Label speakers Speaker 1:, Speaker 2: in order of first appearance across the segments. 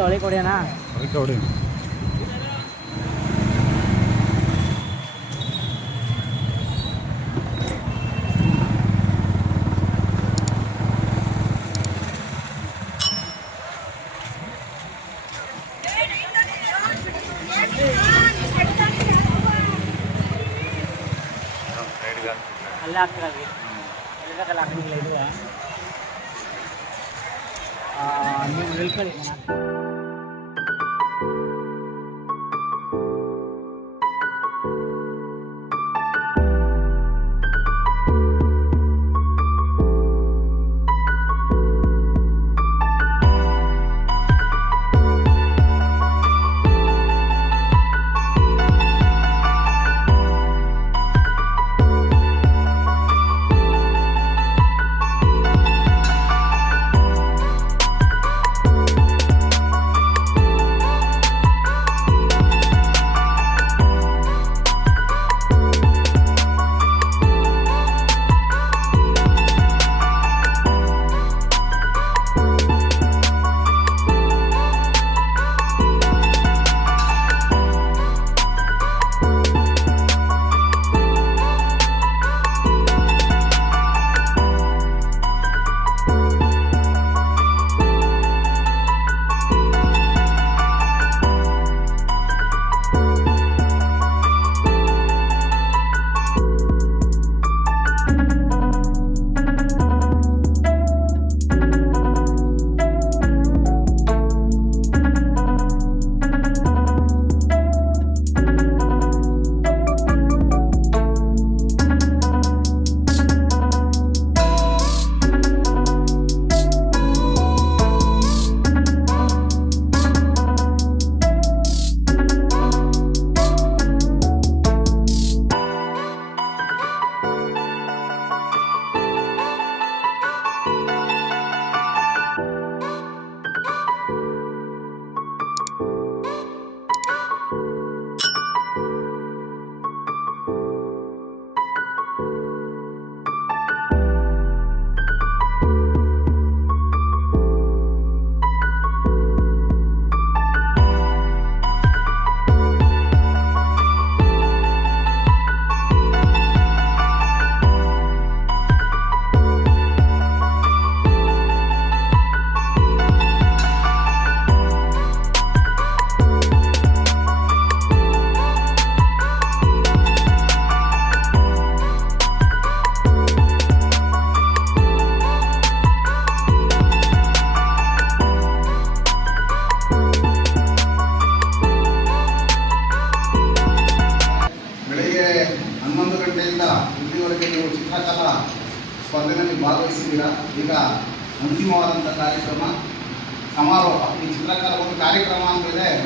Speaker 1: ఇంకా వాళ్ళకి ఒకడేనా వాళ్ళకి ఒకడే అల్లా అక్కడ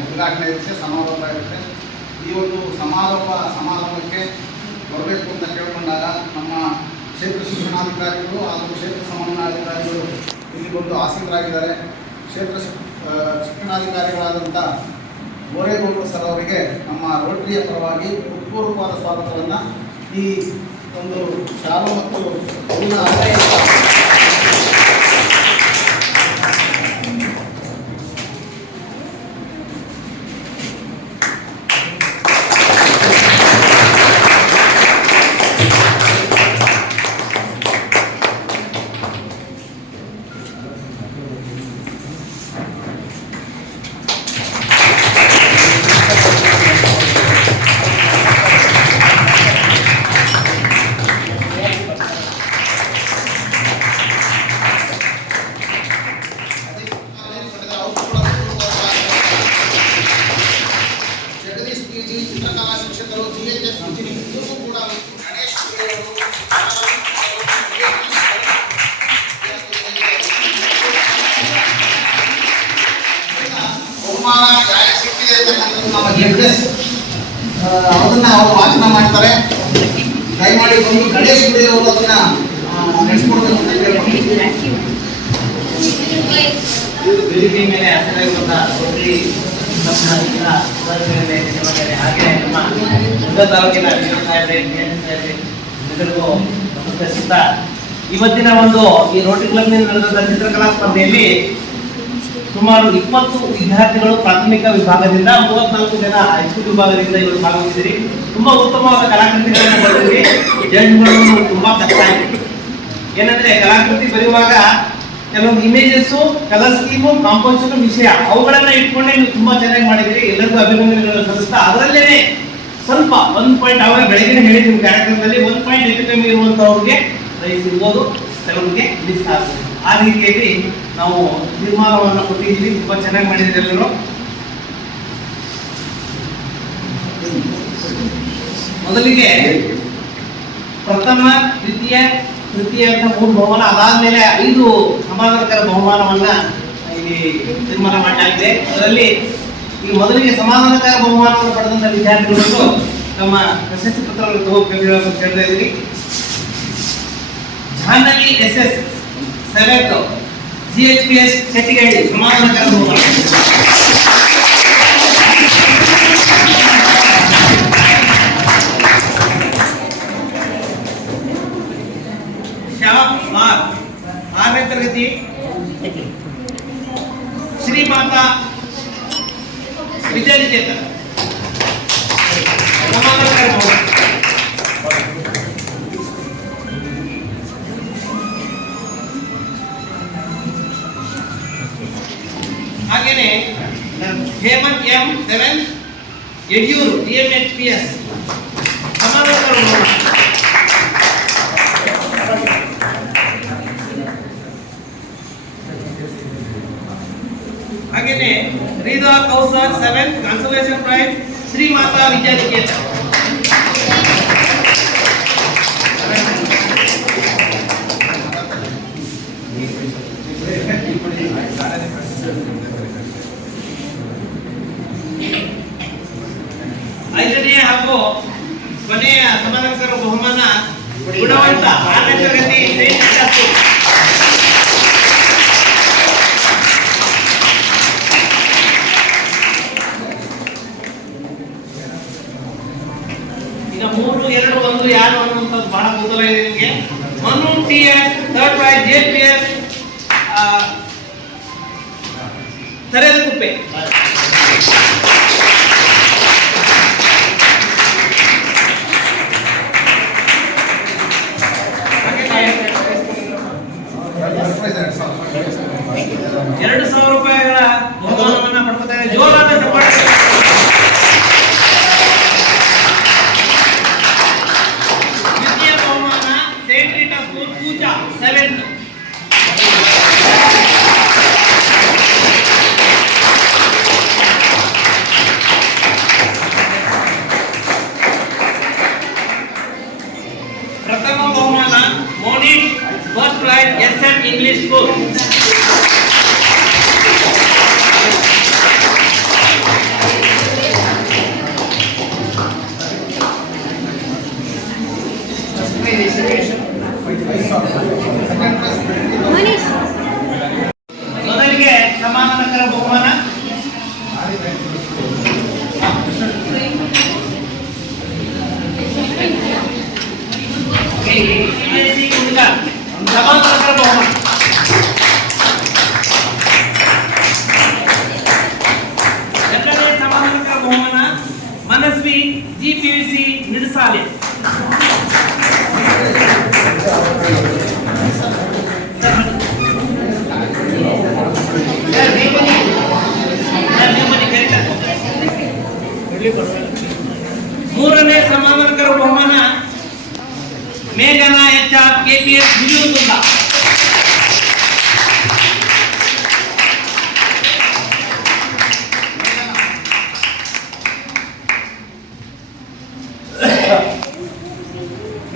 Speaker 1: ಉದ್ಘಾಟನೆ ಇರುತ್ತೆ, ಸಮಾರೋಪ ಇರುತ್ತೆ. ಈ ಒಂದು ಸಮಾರೋಪ, ಸಮಾರಂಭಕ್ಕೆ ಬರಬೇಕು ಅಂತ ಕೇಳಿಕೊಂಡಾಗ ನಮ್ಮ ಕ್ಷೇತ್ರ ಶಿಕ್ಷಣಾಧಿಕಾರಿಗಳು ಹಾಗೂ ಕ್ಷೇತ್ರ ಸಮನ್ವಯಾಧಿಕಾರಿಗಳು ಇಲ್ಲಿ ಬಂದು ಆಸೀನರಾಗಿದ್ದಾರೆ. ಕ್ಷೇತ್ರ ಶಿಕ್ಷಣಾಧಿಕಾರಿಗಳಾದಂಥ ಗೋರೇಗೌಡರು ಸರ್ ಅವರಿಗೆ ನಮ್ಮ ರೋಟರಿಯ ಪರವಾಗಿ ಉತ್ಪೂರ್ವಕವಾದ ಸ್ವಾಗತವನ್ನು ಈ ಒಂದು ಶಾಲಾ ಮತ್ತು ಶಿಕ್ಷಕರು ಜಿ ಎಚ್ ಎಸ್ ಇಬ್ಬರಿಗೂ ಕೂಡ ಗಣೇಶ್ ಬಹುಮಾನ ಯಾರಿಗೆ ಸಿಕ್ಕಿದೆ ಅಂತಕ್ಕಂಥದ್ದು ನಮ್ಮ ಅದನ್ನ ಅವರು ವಾಚನ ಮಾಡ್ತಾರೆ. ದಯಮಾಡಿ ಬಂದು ಗಣೇಶ್ ಗುಡಿ ಅವರು ಅದನ್ನ ನಡೆಸ್ಕೊಡ್ಬೇಕು ಅಂತ
Speaker 2: ವೇದಿಕೆ ಮೇಲೆ ಹಾಜರಾಗಿರುವಂಥ ಹಾಗೆ ನಮ್ಮ ನಮಸ್ಕರಿಸುತ್ತಾ ಇವತ್ತಿನ ಒಂದು ಈ ರೋಟರಿ ಕ್ಲಬ್ನಲ್ಲಿ ನಡೆದ ಚಿತ್ರಕಲಾ ಸ್ಪರ್ಧೆಯಲ್ಲಿ ಸುಮಾರು ಇಪ್ಪತ್ತು ವಿದ್ಯಾರ್ಥಿಗಳು ಪ್ರಾಥಮಿಕ ವಿಭಾಗದಿಂದ ಮೂವತ್ನಾಲ್ಕು ಜನ ಹೈಸ್ಕೂಲ್ ವಿಭಾಗದಿಂದ ಇವರು ಭಾಗವಹಿಸಿರಿ ತುಂಬಾ ಉತ್ತಮವಾದ ಕಲಾಕೃತಿಗಳನ್ನು ಬರೆದಿರಿ ಜಡ್ಜ್ಗಳು ತುಂಬಾ ಕಷ್ಟ ಆಗಿದೆ. ಏನಂದ್ರೆ ಕಲಾಕೃತಿ ಬರೆಯುವಾಗ ಕೆಲವೊಂದು ಇಮೇಜಸ್ಸು ಕಲರ್ ಸ್ಕೀಮು ಕಾಂಪೋಸಿಷನ್ ವಿಷಯ, ಅವುಗಳನ್ನ ಇಟ್ಕೊಂಡೇ ನೀವು ತುಂಬಾ ಚೆನ್ನಾಗಿ ಮಾಡಿದ್ರಿ ಎಲ್ಲರಿಗೂ ಅಭಿನಂದನೆಗಳನ್ನು ಸಲ್ಲಿಸ್ತಾ ಅದರಲ್ಲೇ ಸ್ವಲ್ಪ ಒಂದ್ ಪಾಯಿಂಟ್ ಅವಾಗ ಬೆಳಗ್ಗೆ ಹೇಳಿದ್ರು ಕಾರ್ಯಕ್ರಮದಲ್ಲಿ ಒಂದ್ ಪಾಯಿಂಟ್ ಹೆಚ್ಚು ಕಮ್ಮಿ ಇರುವಂತವ್ರಿಗೆ ರೈಸ್ ಇರ್ಬೋದು ಕೆಲವರಿಗೆ ಮಿಸ್ ಆಗ್ಬೋದು ಆ ರೀತಿಯಲ್ಲಿ ನಾವು ನಿರ್ಮಾಣವನ್ನು ಕೊಟ್ಟಿದ್ದೀವಿ, ತುಂಬಾ ಚೆನ್ನಾಗಿ ಮಾಡಿದ್ರಿ ಎಲ್ಲರೂ. ಮೊದಲಿಗೆ ಪ್ರಥಮ, ದ್ವಿತೀಯ ತೃತೀಯ ಅಂತ ಮೂರು ಬಹುಮಾನ ಅದಾದ್ಮೇಲೆ ಐದು ಸಮಾಧಾನಕರ ಬಹುಮಾನವನ್ನ ಇಲ್ಲಿ ತೀರ್ಮಾನ ಮಾಡಲಾಗಿದೆ ಅದರಲ್ಲಿ ಈ ಮೊದಲಿಗೆ ಸಮಾಧಾನಕರ ಬಹುಮಾನವನ್ನು ಪಡೆದಂತ ವಿದ್ಯಾರ್ಥಿಗಳು ತಮ್ಮ ಪ್ರಶಸ್ತಿ ಪತ್ರವನ್ನು ತಗೋಬೇಕು ಅಂತ ಹೇಳ್ತಾ ಇದ್ದೀವಿ Jahnavi S S seventh G H P S ಸಮಾಧಾನಕರ ಬಹುಮಾನ. ಆರ್ ಆರನೇ ತರಗತಿ ಶ್ರೀಮಾತಾ ವಿದ್ಯಾನಿಕೇತ ಸಮಾಧಾನಕರ ಬಹುಮಾನ ಹಾಗೇನೆ Hemanth M seven Yediyur D M H P S ಸಮಾಧಾನಕರ Rida Kausar seven conservation prize Shri Mata ವಿದ್ಯಾನಿಕೇತ ಐದನೇ ಹಾಗೂ ಕೊನೆಯ ಸಮಾನಾಂತರ ಬಹುಮಾನ ಗುಣವಂತ ಆರನೇ ತರಗತಿ ಅನ್ನುವಂಥದ್ದು ಬಹಳ ಕುತೂಹಲ ಇದೆ ನಿಮಗೆ Manu T S, third prize J P S Tereda Kuppe. CBSE ಹುಡುಗ ಸಮಾಧಾನಕರ ಬಹುಮಾನ ಎರಡನೇ ಮೂರನೇ ಸಮಾನಾಂತರ ಬಹುಮಾನ ಮೇಘನಾ ಎಚ್ ಆರ್ ಕೆಪಿಎಸ್ ಹಿರಿಯೂರುಗುಂದ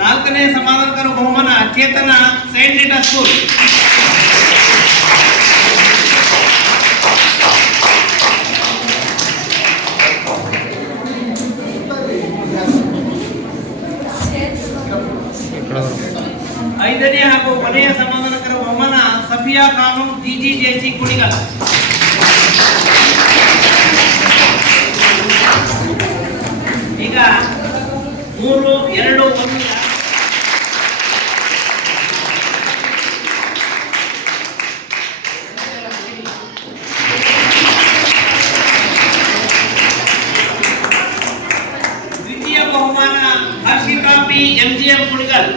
Speaker 2: ನಾಲ್ಕನೇ ಸಮಾನಾಂತರ ಬಹುಮಾನ ಚೇತನ ಸೈಂಟ್ ಸ್ಕೂಲ್. ಐದನೇ ಹಾಗೂ ಕೊನೆಯ ಸಮಾಧಾನಕರ ಒಮ್ಮನ Safiya Khan, G G J C Kunigal. ಈಗ ಮೂರು, ಎರಡು, ಒಂದು. ದ್ವಿತೀಯ ಬಹುಮಾನ ಹರ್ಷಿ ಕಾಪಿ ಎಂ ಜಿ ಎಂ ಕುಣಿಗಲ್.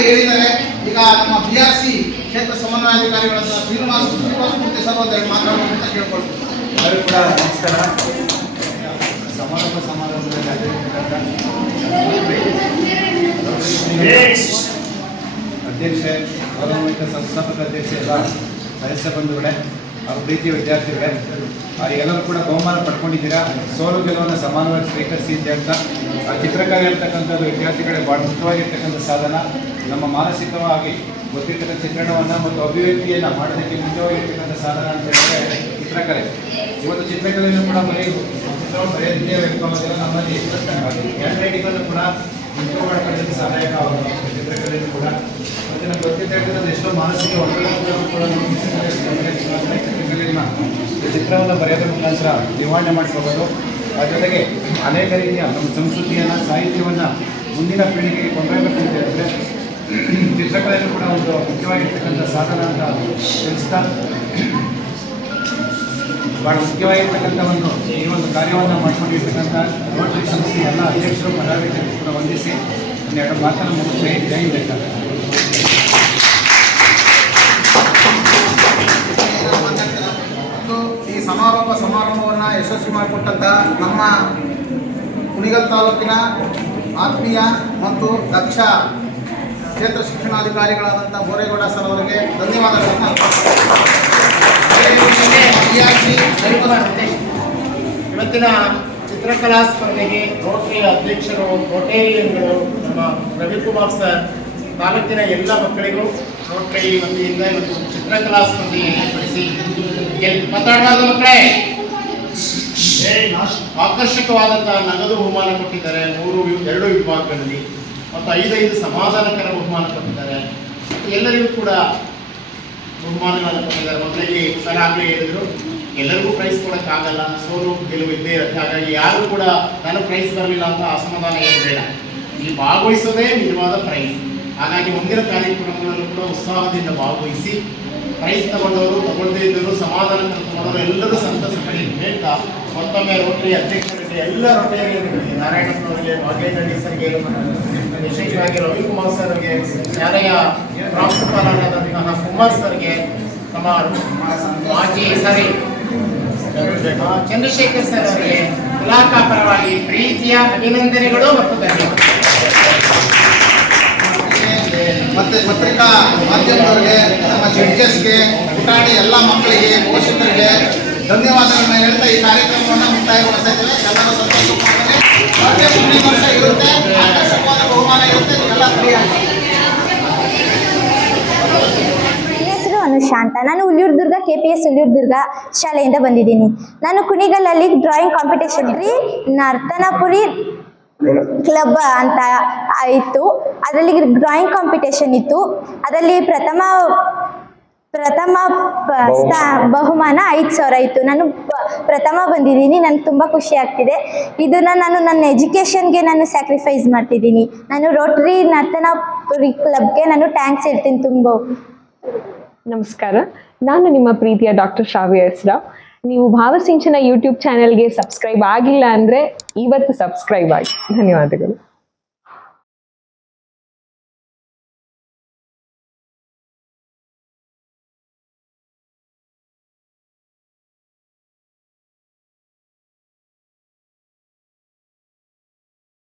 Speaker 1: ಹೇಳಿದ್ದಾರೆ ಈಗ ನಮ್ಮ ಬಿ ಆರ್ ಸಿ ಕ್ಷೇತ್ರ ಸಮನ್ವಯಾಧಿಕಾರಿಗಳಾದ ಶ್ರೀನಿವಾಸ ಶ್ರೀನಿವಾಸಮೂರ್ತಿ ಸರ್ ಒಂದೆರಡು ಮಾತಾಡಬೇಕು ಅಂತ ಕೇಳ್ಕೊಳ್ತೀನಿ
Speaker 3: ಎಲ್ಲರಿಗೂ ಕೂಡ ನಮಸ್ಕಾರ ಸಮಾರಂಭ ಸಮಾರಂಭದಲ್ಲಿ ಆಗಿರ್ತಕ್ಕಂಥ ಅಧ್ಯಕ್ಷೆ ಗೌರವಾನ್ವಿತ ಸಂಸ್ಥಾಪಕ ಅಧ್ಯಕ್ಷೆ ಎಲ್ಲ ಸದಸ್ಯ ಬಂಧುಗಳೇ ಹಾಗೂ ಪ್ರೀತಿಯ ವಿದ್ಯಾರ್ಥಿಗಳೇ ಎಲ್ಲರೂ ಕೂಡ ಬಹುಮಾನ ಪಡ್ಕೊಂಡಿದ್ದೀರಾ? ಸೋಲು ಗೆಲುವನ್ನು ಸಮಾನವಾಗಿ ಸ್ವೀಕರಿಸಿ ಅಂತ ಹೇಳ್ತಾ, ಆ ಚಿತ್ರಕಲೆ ಇರ್ತಕ್ಕಂಥದ್ದು ವಿದ್ಯಾರ್ಥಿಗಳೇ ಭಾಳ ಮುಖ್ಯವಾಗಿರ್ತಕ್ಕಂಥ ಸಾಧನ. ನಮ್ಮ ಮಾನಸಿಕವಾಗಿ ಗೊತ್ತಿರ್ತಕ್ಕಂಥ ಚಿತ್ರಣವನ್ನು ಮತ್ತು ಅಭಿವ್ಯಕ್ತಿಯನ್ನು ಮಾಡೋದಕ್ಕೆ ಮುಖ್ಯವಾಗಿರ್ತಕ್ಕಂಥ ಸಾಧನ ಅಂತ ಹೇಳಿದ್ರೆ ಚಿತ್ರಕಲೆ. ಇವತ್ತು ಚಿತ್ರಕಲೆಯನ್ನು ಕೂಡ ಬರೀ ಬರೆಯೋದೇ ಅನ್ನೋದೆಲ್ಲ ನಮ್ಮಲ್ಲಿ ಹ್ಯಾಂಡ್ ರೈಟಿಂಗನ್ನು ಕೂಡ ಇಂಪ್ರೂವ್ ಮಾಡ್ಕೊಳ್ಳೋದಕ್ಕೆ ಸಹಾಯಕವಾಗುತ್ತೆ ಚಿತ್ರಕಲೆಯನ್ನು ಕೂಡ. ಮತ್ತು ನಮ್ಗೆ ಎಷ್ಟೋ ಮಾನಸಿಕ ಒಳ್ಳೆಯ ಕೂಡ ಚಿತ್ರವನ್ನು ಬರೆಯೋದ್ರ ಮುಖಾಂತರ ನಿರ್ವಹಣೆ ಮಾಡ್ಕೋಬೋದು ಅದ್ರ ಜೊತೆಗೆ ಅನೇಕ ರೀತಿಯ ನಮ್ಮ ಸಂಸ್ಕೃತಿಯನ್ನು, ಸಾಹಿತ್ಯವನ್ನು ಮುಂದಿನ ಪೀಳಿಗೆಗೆ ಕೊಂಡೊಯ್ಯಬೇಕು ಅಂತ ಹೇಳಿದ್ರೆ ಚಿತ್ರಕಲೆಯೂ ಕೂಡ ಒಂದು ಮುಖ್ಯವಾಗಿರ್ತಕ್ಕಂಥ ಸಾಧನ ಅಂತ ತಿಳಿಸ್ತಾ ಭಾಳ ಮುಖ್ಯವಾಗಿರ್ತಕ್ಕಂಥ ಒಂದು ಈ ಒಂದು ಕಾರ್ಯವನ್ನು ಮಾಡ್ಕೊಂಡಿರ್ತಕ್ಕಂಥ ರೋಟರಿ ಸಂಸ್ಥೆಯ ಎಲ್ಲ ಅಧ್ಯಕ್ಷರು, ಪದಾಧಿಕಾರಿಗಳು ಕೂಡ ವಂದಿಸಿ ಎರಡು ಮಾತನ್ನು ಮುಗಿಸಿ ಜೈ ಬೇಕಾಗುತ್ತೆ
Speaker 1: ಕೊಟ್ಟಂತ ಮಾಡಿಕೊಟ್ಟಂಥ ನಮ್ಮ ಕುಣಿಗಲ್ ತಾಲೂಕಿನ ಆತ್ಮೀಯ ಮತ್ತು ದಕ್ಷ ಕ್ಷೇತ್ರ ಶಿಕ್ಷಣಾಧಿಕಾರಿಗಳಾದಂಥ ಬೋರೇಗೌಡ ಸರ್ ಅವರಿಗೆ ಧನ್ಯವಾದಗಳನ್ನು
Speaker 4: ಇವತ್ತಿನ ಚಿತ್ರಕಲಾ ಸ್ಪರ್ಧೆಗೆ ರೋಟರಿ ಅಧ್ಯಕ್ಷರು ರೋಟೇರಿಯನ್ಗಳು ನಮ್ಮ ರವಿಕುಮಾರ್ ಸರ್, ತಾಲೂಕಿನ ಎಲ್ಲ ಮಕ್ಕಳಿಗೂ ರೋಟರಿ ವತಿಯಿಂದ ಇವತ್ತು ಚಿತ್ರಕಲಾ ಸ್ಪರ್ಧೆ ಏರ್ಪಡಿಸಿ. ಮಾತಾಡಬಾರ್ದು ಮಕ್ಕಳೇ? ಆಕರ್ಷಕವಾದಂತಹ ನಗದು ಬಹುಮಾನ ಕೊಟ್ಟಿದ್ದಾರೆ. ಮೂರು ಎರಡು ವಿಭಾಗಗಳಲ್ಲಿ ಮತ್ತು ಐದೈದು ಸಮಾಧಾನಕರ ಬಹುಮಾನ ಕೊಟ್ಟಿದ್ದಾರೆ. ಎಲ್ಲರಿಗೂ ಕೂಡ ಬಹುಮಾನಗಳನ್ನು ಕೊಟ್ಟಿದ್ದಾರೆ. ಮೊದಲಿಗೆ ಸರ್ ಆಗಲೇ ಹೇಳಿದ್ರು. ಎಲ್ಲರಿಗೂ ಪ್ರೈಸ್ ಕೊಡೋಕ್ಕಾಗಲ್ಲ. ಸೋಲು ಗೆಲುವು ಇದ್ದೇ ಇರುತ್ತೆ. ಹಾಗಾಗಿ ಯಾರು ಕೂಡ ನಾನು ಪ್ರೈಸ್ ಬರಲಿಲ್ಲ ಅಂತ ಅಸಮಾಧಾನ ಬೇಡ. ಈ ಭಾಗವಹಿಸೋದೇ ನಿಜವಾದ ಪ್ರೈಸ್ ಹಾಗಾಗಿ ಮುಂದಿನ ಕಾರ್ಯಕ್ರಮಗಳಲ್ಲೂ ಕೂಡ ಉತ್ಸಾಹದಿಂದ ಭಾಗವಹಿಸಿ ಪ್ರೈಸ್ ತಗೊಂಡವರು ತಗೊಳ್ಳದೇ ಇದ್ದವರು ಸಮಾಧಾನ ತಗೊಂಡವರು ಎಲ್ಲರೂ ಸಂತಸ ಪಡಿ ಹೇಳ್ತಾ ಮತ್ತೊಮ್ಮೆ ರೋಟರಿ ಅಧ್ಯಕ್ಷರಿಗೆ ಎಲ್ಲ ರೋಟರಿಯರಿಗೆ ನಾರಾಯಣಪ್ಪನವರಿಗೆ ಭಾಗ್ಯನಹಳ್ಳಿ ಸರ್ಗೆ ವಿಶೇಷವಾಗಿ ರವಿಕುಮಾರ್ ಸರ್ಗೆ ಶಾಲೆಯ ಪ್ರಾಂಶುಪಾಲರಾದಂತಹ ಕುಮಾರ್ ಸರ್ಗೆ, ನಮ್ಮ ಮಾಜಿ ಸರಿ, ಚಂದ್ರಶೇಖರ್ ಸರ್ ಅವರಿಗೆ ಇಲಾಖಾ ಪರವಾಗಿ ಪ್ರೀತಿಯ ಅಭಿನಂದನೆಗಳು ಮತ್ತು ಧನ್ಯವಾದ
Speaker 1: ಮತ್ತೆ ಪತ್ರಿಕಾ ಮಾಧ್ಯಮದವರಿಗೆ, ನಮ್ಮ ಜಡ್ಜಸ್ಗೆ ಪುಟಾಣಿ ಎಲ್ಲ ಮಕ್ಕಳಿಗೆ, ಪೋಷಕರಿಗೆ ಧನ್ಯವಾದಗಳನ್ನ ಹೇಳ್ತಾ ಈ ಕಾರ್ಯಕ್ರಮವನ್ನು ಮುಕ್ತಾಯಗೊಳಿಸ್ತಾ ಇದ್ದೇವೆ. ಎಲ್ಲರೂ ಸಂತೋಷ ಮುಂದಿನ ವರ್ಷ ಇರುತ್ತೆ. ಆಕರ್ಷಕವಾದ ಬಹುಮಾನ ಇರುತ್ತೆ. ನೀವೆಲ್ಲ
Speaker 5: ಅನುಷಾ ಅಂತ ನಾನು Huliyur Durga K P S Huliyur Durga ಶಾಲೆಯಿಂದ ಬಂದಿದ್ದೀನಿ. ನಾನು ಕುಣಿಗಲ್ಲಲ್ಲಿ ಡ್ರಾಯಿಂಗ್ ಕಾಂಪಿಟೇಷನ್ ರೀ ನರ್ತನಪುರಿ ಕ್ಲಬ್ ಅಂತ ಆಯಿತು. ಅದರಲ್ಲಿ ಡ್ರಾಯಿಂಗ್ ಕಾಂಪಿಟೇಷನ್ ಇತ್ತು. ಅದರಲ್ಲಿ ಪ್ರಥಮ ಪ್ರಥಮ ಬಹುಮಾನ ಐದು ಸಾವಿರ ಇತ್ತು ನಾನು ಪ- ಪ್ರಥಮ ಬಂದಿದ್ದೀನಿ. ನನಗೆ ತುಂಬ ಖುಷಿ ಆಗ್ತಿದೆ. ಇದನ್ನು ನಾನು ನನ್ನ ಎಜುಕೇಷನ್ಗೆ ನಾನು ಸ್ಯಾಕ್ರಿಫೈಸ್ ಮಾಡ್ತಿದ್ದೀನಿ. ನಾನು ರೋಟರಿ ನರ್ತನಪುರಿ ಕ್ಲಬ್ಗೆ ನಾನು ಟ್ಯಾಂಕ್ಸ್ ಹೇಳ್ತೀನಿ ತುಂಬ.
Speaker 6: ನಮಸ್ಕಾರ. ನಾನು ನಿಮ್ಮ ಪ್ರೀತಿಯ ಡಾಕ್ಟರ್ ಶ್ರಾವ್ಯ ಹೆಸ್ರಾವ್ ನೀವು ಭಾವಸಿಂಚನ ಯೂಟ್ಯೂಬ್ ಚಾನೆಲ್ಗೆ ಸಬ್ಸ್ಕ್ರೈಬ್ ಆಗಿಲ್ಲ ಅಂದರೆ ಇವತ್ತು ಸಬ್ಸ್ಕ್ರೈಬ್ ಆಗಿ. ಧನ್ಯವಾದಗಳು.